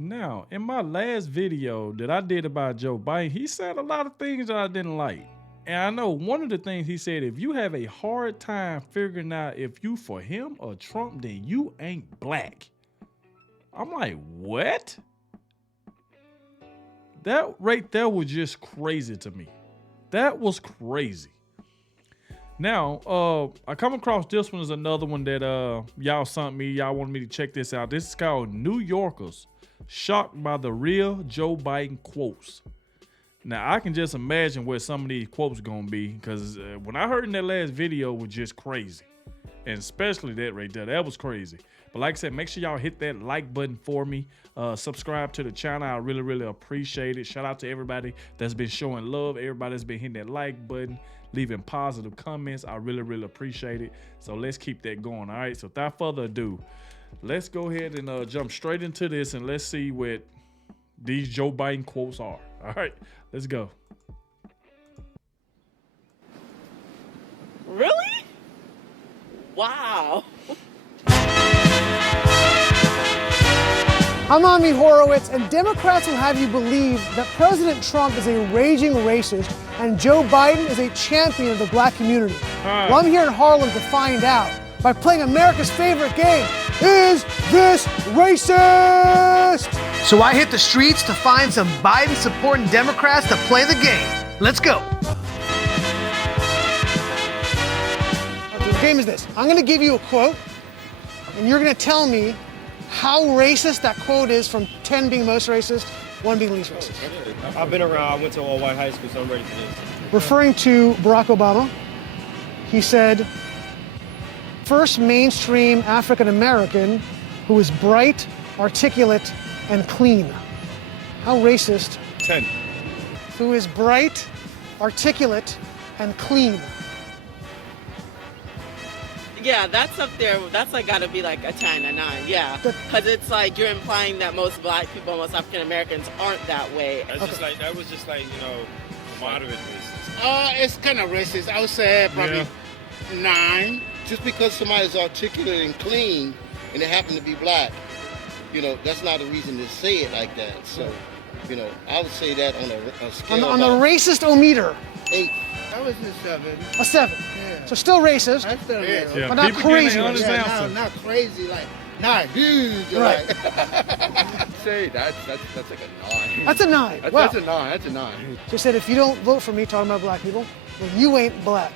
Now, in my last video that I did about Joe Biden, he said a lot of things that I didn't like. And I know one of the things he said, if you have a hard time figuring out if you for him or Trump, then you ain't black. I'm like, what? That right there was just crazy to me. That was crazy. Now, I come across this one as another one that y'all sent me. Y'all wanted me to check this out. This is called New Yorkers Shocked by the Real Joe Biden Quotes. Now, I can just imagine where some of these quotes going to be, because when I heard in that last video, it was just crazy. And especially that right there. That was crazy. But like I said, make sure y'all hit that like button for me. Subscribe to the channel. I really, really appreciate it. Shout out to everybody that's been showing love. Everybody that's been hitting that like button, leaving positive comments. I really, really appreciate it. So let's keep that going. All right. So without further ado, let's go ahead and jump straight into this, and let's see what these Joe Biden quotes are. All right. Let's go. Really? Wow. I'm Ami Horowitz, and Democrats will have you believe that President Trump is a raging racist and Joe Biden is a champion of the black community. Well, I'm here in Harlem to find out by playing America's favorite game, Is This Racist? So I hit the streets to find some Biden-supporting Democrats to play the game. Let's go. Okay, the game is this. I'm gonna give you a quote, and you're gonna tell me how racist that quote is, from 10 being most racist, 1 being least racist. I've been around. I went to all-white high school, so I'm ready for this. Referring to Barack Obama, he said, first mainstream African-American who is bright, articulate, and clean. How racist? 10. Who is bright, articulate, and clean. Yeah, that's up there. That's like got to be like a 10, a 9. Yeah, because it's like you're implying that most black people, most African Americans aren't that way. That's just like, that was just like, moderate racist. It's kind of racist. I would say probably 9. Just because somebody's articulate and clean and they happen to be black, that's not a reason to say it like that. So, I would say that on a scale on the racist-o-meter. 8. I was a 7. A 7. Yeah. So still racist, That's still Yeah, but not people getting crazy. their honest Yeah, answer. not crazy, like not huge. Right. Like, Say that's like a 9. That's a 9. Wow. That's a 9. That's a 9. So he said, if you don't vote for me, talking about black people, then you ain't black.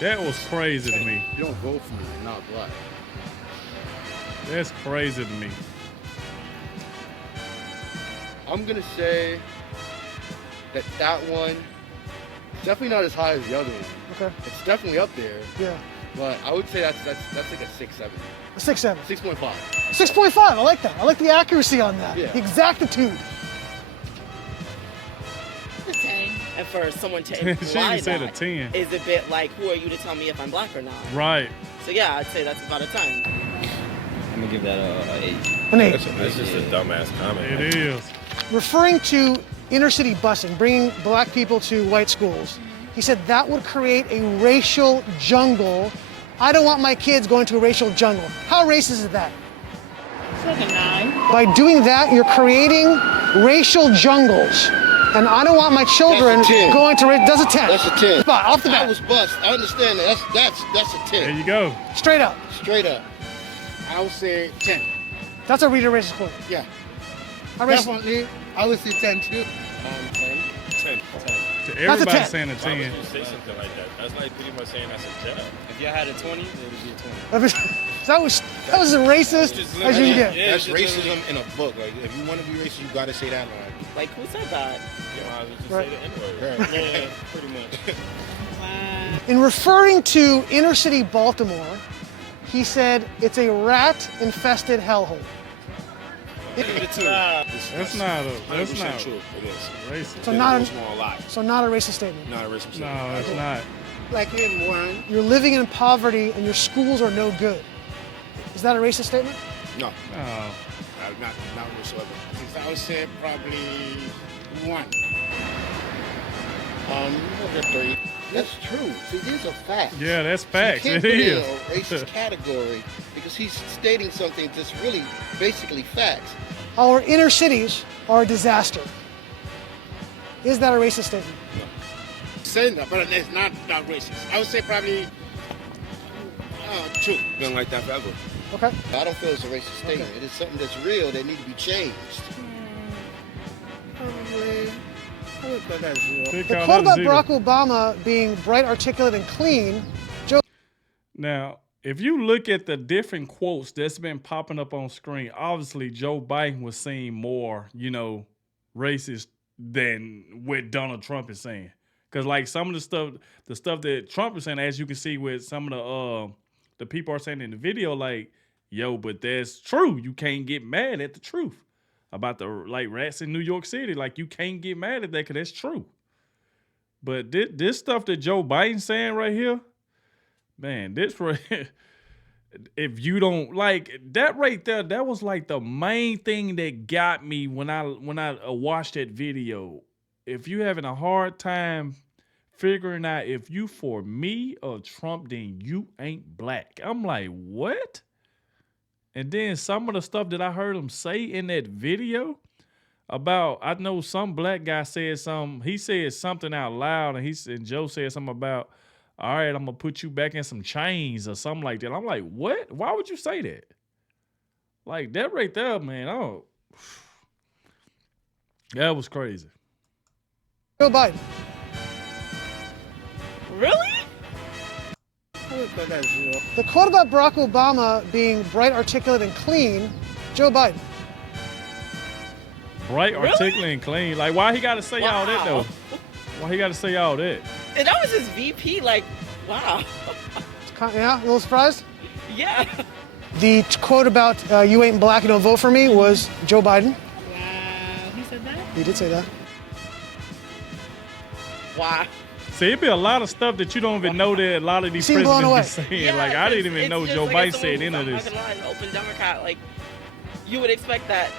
That was crazy to me. You don't vote for me, you're not black. That's crazy to me. I'm gonna say that one definitely not as high as the other one. Okay. It's definitely up there, Yeah. but I would say that's like a 6-7, A 6-7. 6.5. 6.5. I like that. I like the accuracy on that. Yeah. The exactitude. A 10. And for someone to She imply said a that 10. is a bit like, who are you to tell me if I'm black or not? Right. So yeah, I'd say that's about a 10. I'm gonna give that a 8. An 8. That's just a dumbass comment. It is. Referring to inner city busing, bringing black people to white schools, he said that would create a racial jungle. I don't want my kids going to a racial jungle. How racist is that? it's like a 9. By doing that, you're creating racial jungles. And I don't want my children That's a 10. going to That's a 10. That's a 10. Spot, off the I bat. was bust. I understand that. That's a 10. There you go. Straight up. Straight up. I would say 10. That's a reader racist quote. Yeah. How racist? Definitely. I would say 10 too. 10. To That's a everybody 10. saying a 10. You say something like that. That's like pretty much saying that's a job. If you had a 20, it would be a 20. That was as racist as you can get. Yeah, That's it's just racism in a book. Like, if you want to be racist, you got to say that line. Like, who said that? You might as well just Right. say the N-word. Yeah, pretty much. In referring to inner city Baltimore, he said it's a rat-infested hellhole. That's not That's not true. It is. racist. So not a, Small lot. so not a racist statement. Not a racist. No, it's not. Like in 1. You're living in poverty and your schools are no good. Is that a racist statement? No, Oh. not whatsoever. I would say probably 1. Look at 3. That's true. See, these are facts. Yeah, that's facts. You can't It put it is. in a racist category because he's stating something that's really basically facts. our inner cities are a disaster. Is that a racist statement? Saying that, but it's not that racist. I would say probably true. Been like that forever. Okay. I don't feel it's a racist statement. It is something that's real that needs to be changed. Probably. I would put that 0. The quote about Barack Obama being bright, articulate, and clean, Joe. Now, if you look at the different quotes that's been popping up on screen, obviously Joe Biden was saying more, racist than what Donald Trump is saying. Because like some of the stuff that Trump is saying, as you can see with some of the people are saying in the video, like, yo, but that's true. You can't get mad at the truth about the rats in New York City. Like, you can't get mad at that because that's true. But this stuff that Joe Biden's saying right here, man, this if you don't like that right there, that was like the main thing that got me when I watched that video. If you having a hard time figuring out if you for me or Trump, then you ain't black. I'm like, what? And then some of the stuff that I heard him say in that video about, I know some black guy said he said something out loud, and Joe said something about, all right, I'm going to put you back in some chains or something like that. I'm like, what? Why would you say that? Like, that right there, man, that was crazy. Joe Biden. Really? I would put that 0. The quote about Barack Obama being bright, articulate, and clean, Joe Biden. Bright, articulate, and clean. Like, why he got to say all that, though? Why he got to say all that? And that was his VP, like, wow. Yeah, a little surprised? Yeah. The quote about you ain't black, you don't vote for me was Joe Biden. Wow, he said that? He did say that. Wow. See, it'd be a lot of stuff that you don't even know that a lot of these Seem blown presidents be away. saying. Yeah, like, I didn't even it's know just Joe like Biden if said someone any of was, this. I'm not gonna lie, an open Democrat, like, you would expect that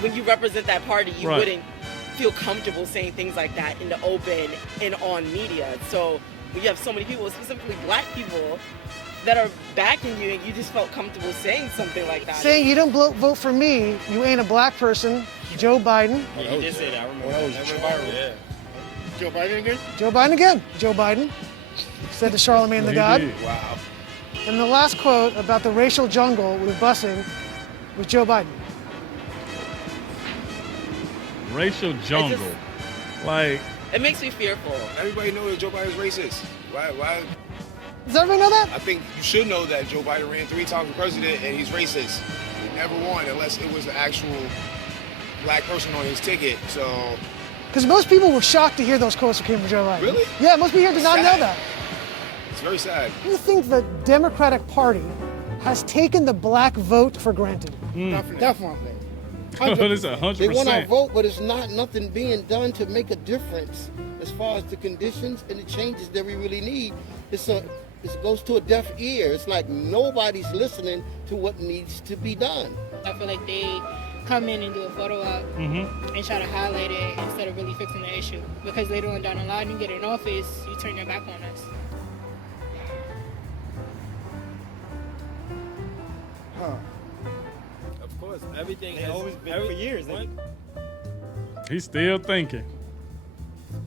when you represent that party, you Right. wouldn't feel comfortable saying things like that in the open and on media. So when you have so many people, specifically black people, that are backing you, and you just felt comfortable saying something like that. Saying you don't vote for me, you ain't a black person, Joe Biden. Yeah, he did say that. I remember That was that. That went viral. Yeah. Joe Biden again? Joe Biden again. Joe Biden said to Charlemagne the He God. did. Wow. And the last quote about the racial jungle with busing was Joe Biden. Racial jungle. Like, It makes me fearful. Everybody knows that Joe Biden's racist. Why? Does everybody know that? I think you should know that Joe Biden ran 3 times for president and he's racist. He never won unless it was the actual black person on his ticket. So Because most people were shocked to hear those quotes that came from Joe Biden. Really? Yeah, most people here did not know Sad. that. it's very sad. Do you think the Democratic Party has taken the black vote for granted? Definitely. it's 100%. They want our vote, but it's not nothing being done to make a difference as far as the conditions and the changes that we really need. It goes to a deaf ear. It's like nobody's listening to what needs to be done. I feel like they come in and do a photo op and try to highlight it instead of really fixing the issue. Because later on down the line, you get in office, you turn your back on us. Of course, everything has always been for years. He's still thinking.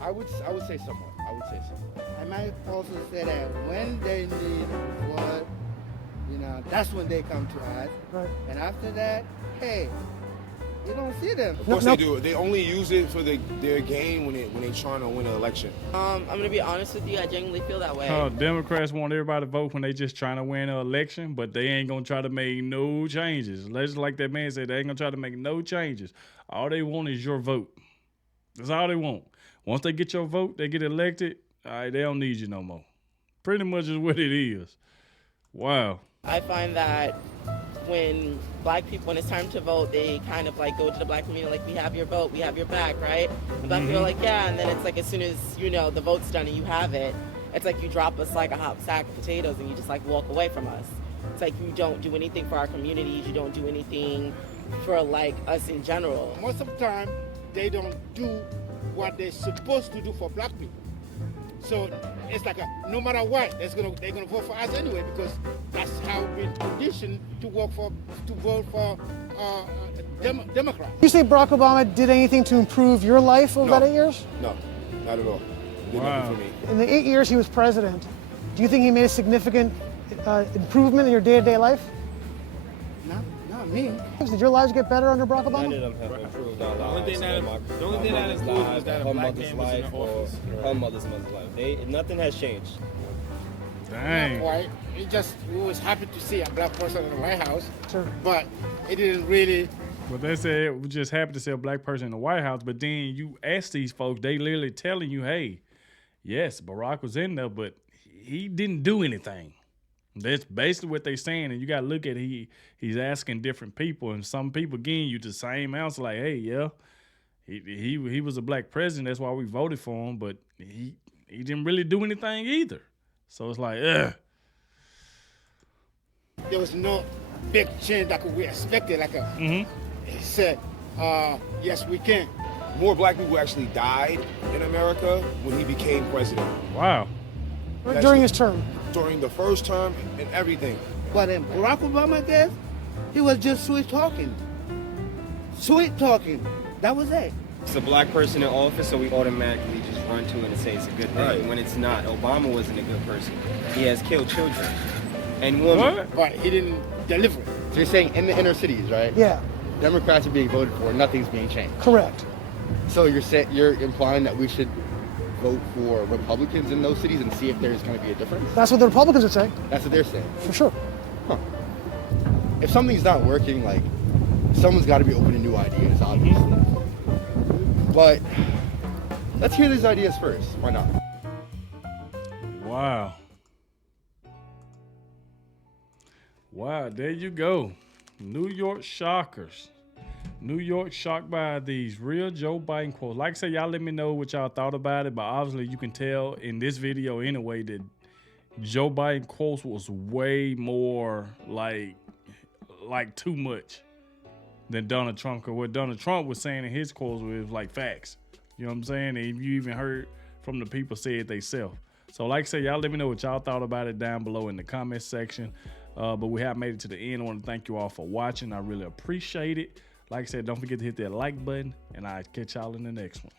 I would say somewhat. I might also say that when they need what, that's when they come to us. Right. And after that, hey, you don't see them. Of course they do. They only use it for their game when they trying to win an election. I'm gonna be honest with you. I genuinely feel that way. Democrats want everybody to vote when they just trying to win an election, but they ain't gonna try to make no changes. Just like that man said, they ain't gonna try to make no changes. All they want is your vote. That's all they want. Once they get your vote, they get elected, all right, they don't need you no more. Pretty much is what it is. Wow. I find that when black people, when it's time to vote, they kind of like go to the black community like, we have your vote, we have your back, right? And black people are like, yeah, and then it's like as soon as the vote's done and you have it, it's like you drop us like a hot sack of potatoes and you just like walk away from us. It's like you don't do anything for our communities, you don't do anything for like us in general. Most of the time, they don't do what they're supposed to do for black people. So it's like no matter what, they're gonna vote for us anyway because that's how we've been conditioned to vote for Democrat. You say Barack Obama did anything to improve your life over No. that 8 years? No, not at all. Did Wow. nothing for me. In the 8 years he was president, do you think he made a significant improvement in your day-to-day life? Not me. Did your lives get better under Barack None of Obama? them have improved our The only lives. thing that My improved mother's was that a life, her black mother's man was in life, the or office. her mother's life. Nothing has changed. Dang. White. We was happy to see a black person in the White House, Sure. but it didn't really. But they said we're just happy to see a black person in the White House. But then you ask these folks, they literally telling you, hey, yes, Barack was in there, but he didn't do anything. That's basically what they're saying. And you got to look at he's asking different people. And some people getting you the same answer like, hey, yeah, he was a black president. That's why we voted for him. But he didn't really do anything either. So it's like, ugh. There was no big change that we expected. Like he said, yes, we can. More black people actually died in America when he became president. Wow. During his term. During the first term and everything. But in Barack Obama days, he was just sweet talking. Sweet talking. That was it. It's a black person in office, so we automatically just run to it and say it's a good thing. Right. When it's not. Obama wasn't a good person. He has killed children and women. What? But he didn't deliver. So you're saying in the inner cities, right? Yeah, Democrats are being voted for, nothing's being changed. correct. So you're implying that we should vote for Republicans in those cities and see if there's going to be a difference? That's what the Republicans would say, That's what they're saying. for sure. If something's not working, like, someone's got to be open to new ideas, obviously. But let's hear these ideas first. Why not? Wow. Wow, there you go. New York shockers. New York shocked by these real Joe Biden quotes. Like I said, y'all let me know what y'all thought about it, but obviously you can tell in this video anyway that Joe Biden quotes was way more like too much than Donald Trump. Because what Donald Trump was saying in his quotes was like facts. You know what I'm saying? And you even heard from the people say it themselves. So like I said, y'all let me know what y'all thought about it down below in the comment section. But we have made it to the end. I want to thank you all for watching. I really appreciate it. Like I said, don't forget to hit that like button, and I'll catch y'all in the next one.